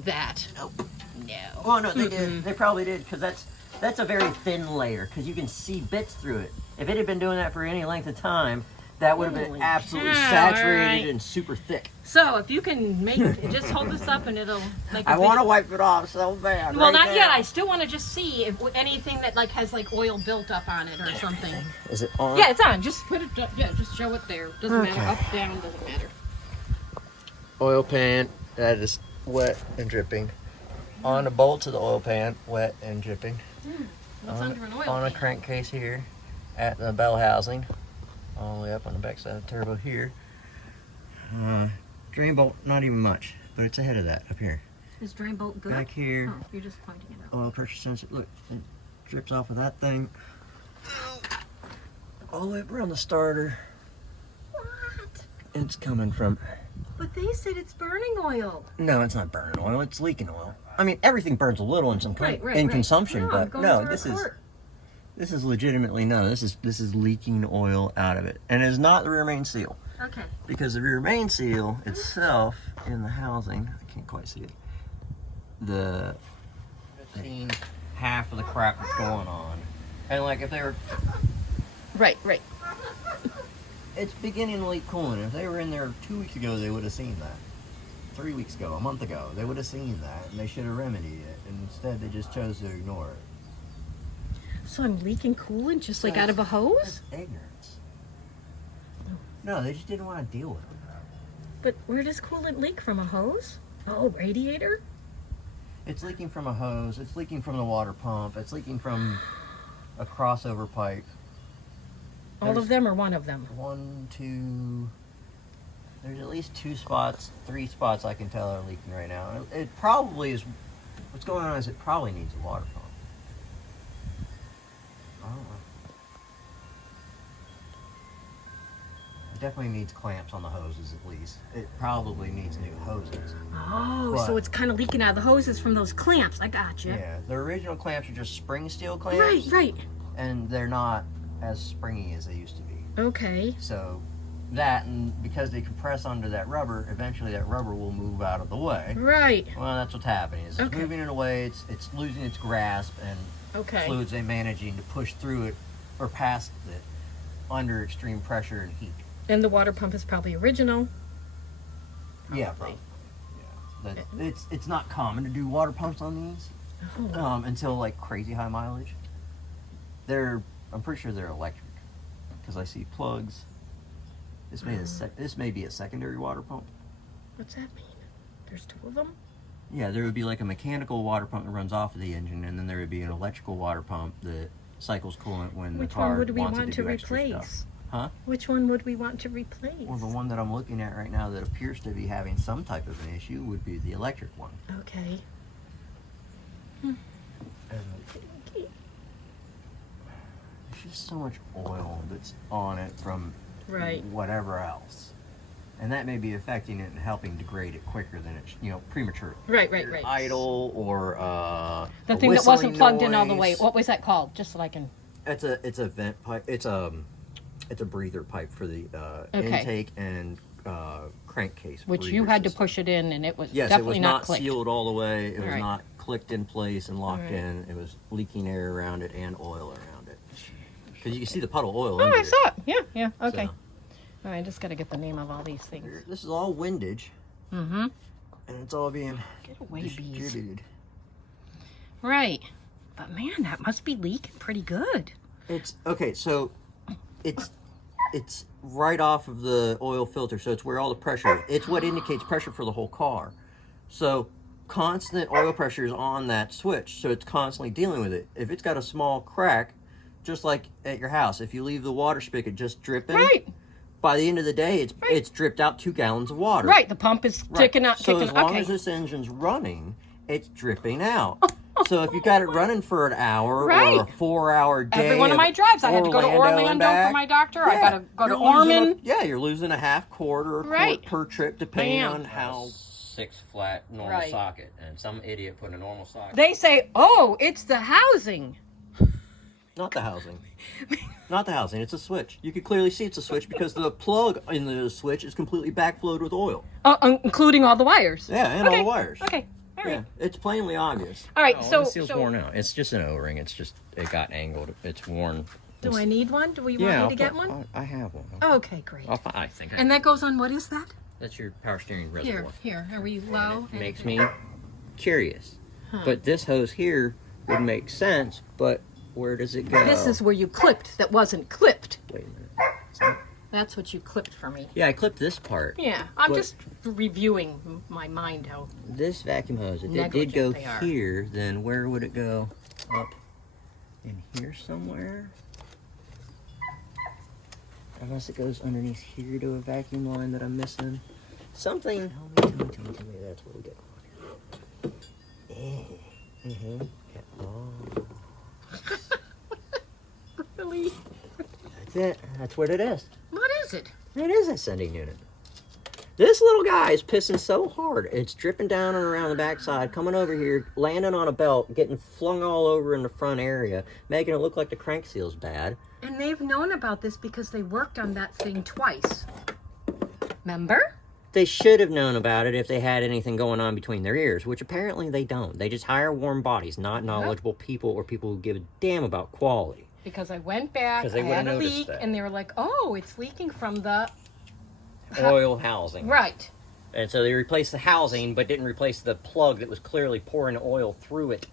doing that. Nope. No. Well, no, they did. They probably did, because that's a very thin layer, because you can see bits through it. If it had been doing that for any length of time, that would have been Holy absolutely cow, saturated alright. and super thick. So if you can make, just hold this up and it'll make a I want to video. wipe it off so bad. Well, right not now. yet. I still want to just see if anything that like has like oil built up on it or something. Is it on? Yeah, it's on. Just put it. Yeah, just show it there. Doesn't Okay. matter. Up, down, doesn't matter. Oil pan, that is wet and dripping. On the bolts of the oil pan, wet and dripping. What's under an oil On a pan? crankcase here, at the bell housing, all the way up on the back side of the turbo here. Drain bolt, not even much, but it's ahead of that up here. Is drain bolt good? Back here, Oh, you're just pointing it out. oil pressure sensor. Look, it drips off of that thing. All the way up around the starter. What? It's coming from. But they said it's burning oil. No, it's not burning oil. It's leaking oil. I mean, everything burns a little in some Right, right, in right. consumption, No, I'm but going no, for a this is. quart. This is legitimately This is leaking oil out of it, and it's not the rear main seal, Okay. because the rear main seal itself in the housing, I can't quite see it. The half of the crap that's going on, and like if they were, Right, right. it's beginning to leak coolant. If they were in there 2 weeks ago, they would have seen that. 3 weeks ago, a month ago, they would have seen that, and they should have remedied it. And instead, they just chose to ignore it. So I'm leaking coolant just like out of a hose? That's ignorance. No, they just didn't want to deal with it. But where does coolant leak from? A hose? Oh, radiator? It's leaking from a hose. It's leaking from the water pump. It's leaking from a crossover pipe. All of them or one of them? One, two. There's at least 2 spots, 3 spots I can tell are leaking right now. It probably is. What's going on is it probably needs a water pump. I don't know. It definitely needs clamps on the hoses at least. It probably needs new hoses. Oh, But- so it's kind of leaking out of the hoses from those clamps. I gotcha. Yeah, the original clamps are just spring steel clamps. Right, right. And they're not as springy as they used to be. Okay. So that, and because they compress under that rubber, eventually that rubber will move out of the way. Right. Well, that's what's happening. It's Okay. moving it away. It's losing its grasp, and Okay. fluids ain't managing to push through it or past it under extreme pressure and heat. And the water pump is probably original. Yeah, probably. Yeah, it's not common to do water pumps on these Oh. until like crazy high mileage. I'm pretty sure they're electric because I see plugs. This may be a secondary water pump. What's that mean? There's 2 of them? Yeah, there would be like a mechanical water pump that runs off of the engine, and then there would be an electrical water pump that cycles coolant when Which the car one would we wants want it to do extra replace? stuff. Huh? Which one would we want to replace? Well, the one that I'm looking at right now that appears to be having some type of an issue would be the electric one. Okay. And there's just so much oil that's on it from Right. whatever else. And that may be affecting it and helping degrade it quicker than it's, prematurely. Right, right, right. Idle or The a thing that wasn't whistling plugged in all the way. noise. What was that called? Just so I can. It's a vent pipe. It's a breather pipe for the Okay. intake and crankcase. Which breather you had to system. push it in, and it was Yes, it definitely was not not clicked. sealed all the way. It was Alright. not clicked in place and locked Alright. in. It was leaking air around it and oil around it. Because you can see the puddle of oil Oh, under I it. saw it. Yeah, yeah. Okay. So, All right, I just got to get the name of all these things. this is all windage, Mm-hmm. and it's all being Get away, bees. distributed. Right. But man, that must be leaking pretty good. It's okay. So it's right off of the oil filter, so it's where all the pressure. It's what indicates pressure for the whole car. So constant oil pressure is on that switch, so it's constantly dealing with it. If it's got a small crack, just like at your house, if you leave the water spigot just dripping, Right. by the end of the day, it's dripped out 2 gallons of water. Right. The pump is ticking out. So Kicking. as long Okay. as this engine's running, it's dripping out. So if you got it running for an hour Right. or a 4-hour day, Every one of my drives, I had to go to and Orlando back, for my doctor. I got to go to you're losing Ormond. you're losing a half quart or a Right. quart per trip, depending Bam. on how. 6 flat normal Right. socket, and some idiot put a normal socket. They say, "Oh, it's the housing." Not the housing. Not the housing. It's a switch. You can clearly see it's a switch because the plug in the switch is completely backflowed with oil. Including all the wires. Yeah, and all the wires. Okay. All Yeah, right. it's plainly obvious. All right. Oh, So, the seal's worn out. It's just an O-ring. It's just, it got angled. It's worn. do I need one? Do we want Yeah, me to get one? I have one. Okay, great. I think And that goes on, what is that? that's your power steering Here, reservoir. here. Are we low? It makes me curious. But this hose here would make sense, but where does it go? This is where you clipped that wasn't clipped. Wait a minute. That's what you clipped for me. Yeah, I clipped this part. Yeah, I'm But- just reviewing my mind how. This vacuum hose, if it did Negligent go they are. here, then where would it go? Up in here somewhere? Unless it goes underneath here to a vacuum line that I'm missing. Something. Tell me that's what we get. Yeah. Mm-hmm. Yeah. Oh. Really? That's it. That's what it is. What is it? It is a sending unit. This little guy is pissing so hard. It's dripping down and around the backside, coming over here, landing on a belt, getting flung all over in the front area, making it look like the crank seal's bad. And they've known about this because they worked on that thing twice. Remember? They should have known about it if they had anything going on between their ears, which apparently they don't. They just hire warm bodies, not knowledgeable people or people who give a damn about quality. Because I went back, 'Cause I they had would've a noticed leak, that. and they were like, oh, it's leaking from the... Oil housing. Right. And so they replaced the housing, but didn't replace the plug that was clearly pouring oil through it.